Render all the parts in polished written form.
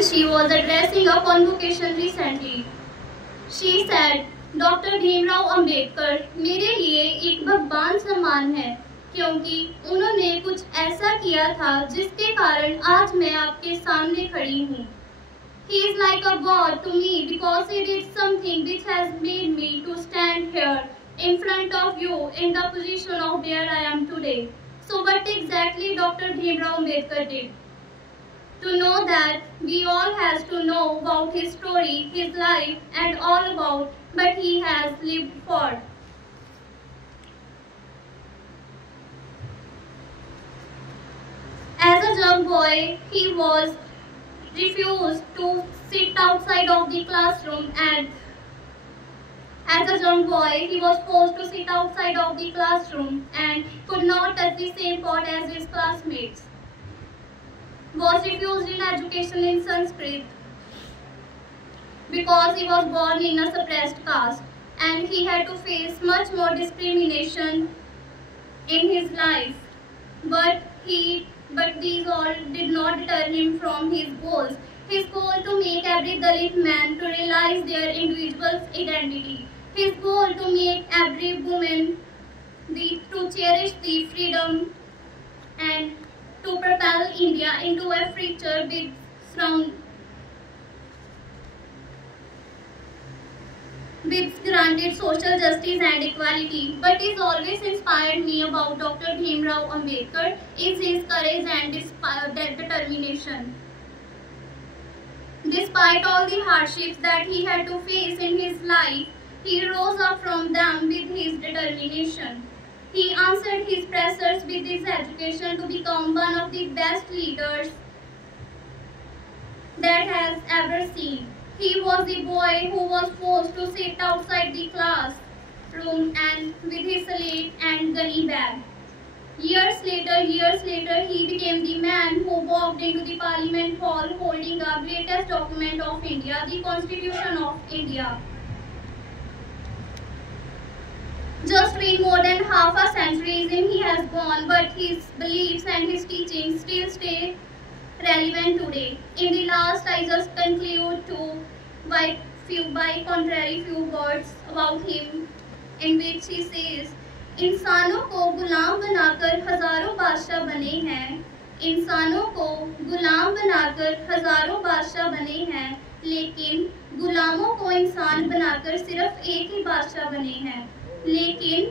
when she was addressing a convocation recently. She said, Dr. Bhimrao Ambedkar मेरे लिए एक भगवान समान है क्योंकि उन्होंने कुछ ऐसा किया था जिसके कारण आज मैं आपके सामने खड़ी हूँ. He is like a god to me because he did something which has made me to stand here in front of you in the position of where I am today. So what exactly Dr. Bhimrao Ambedkar did? To know that, we all has to know about his story, his life and all about what he has lived for. As a young boy, he was refused to sit outside of the classroom, and as a young boy, he was forced to sit outside of the classroom and could not touch the same pot as his classmates. Was refused in education in Sanskrit because he was born in a suppressed caste, and he had to face much more discrimination in his life. But these all did not deter him from his goals. His goal to make every Dalit man to realize their individual's identity. His goal to make every woman to cherish the freedom and to propel India into a future with granted social justice and equality. But it always inspired me about Dr. Bhimrao Ambedkar is his courage and determination. Despite all the hardships that he had to face in his life, he rose up from them with his determination. He answered his pressures with his education to become one of the best leaders that has ever seen. He was the boy who was forced to sit outside the classroom and with his slate and gunny bag. Years later, he became the man who walked into the Parliament Hall holding the greatest document of India, the Constitution of India. Just been more than half a century since he has gone, but his beliefs and his teachings still stay relevant today. In the last, I just conclude by contrary few words about him, in which he says, इंसानों को गुलाम बनाकर हजारों बादशाह बने हैं. इंसानों को गुलाम बनाकर हजारों बादशाह बने हैं, लेकिन गुलामों को इंसान बनाकर सिर्फ एक ही बादशाह बने हैं. लेकिन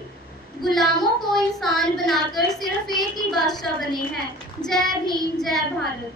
गुलामों को इंसान बनाकर सिर्फ एक ही बादशाह बने हैं. जय भीम, जय भारत.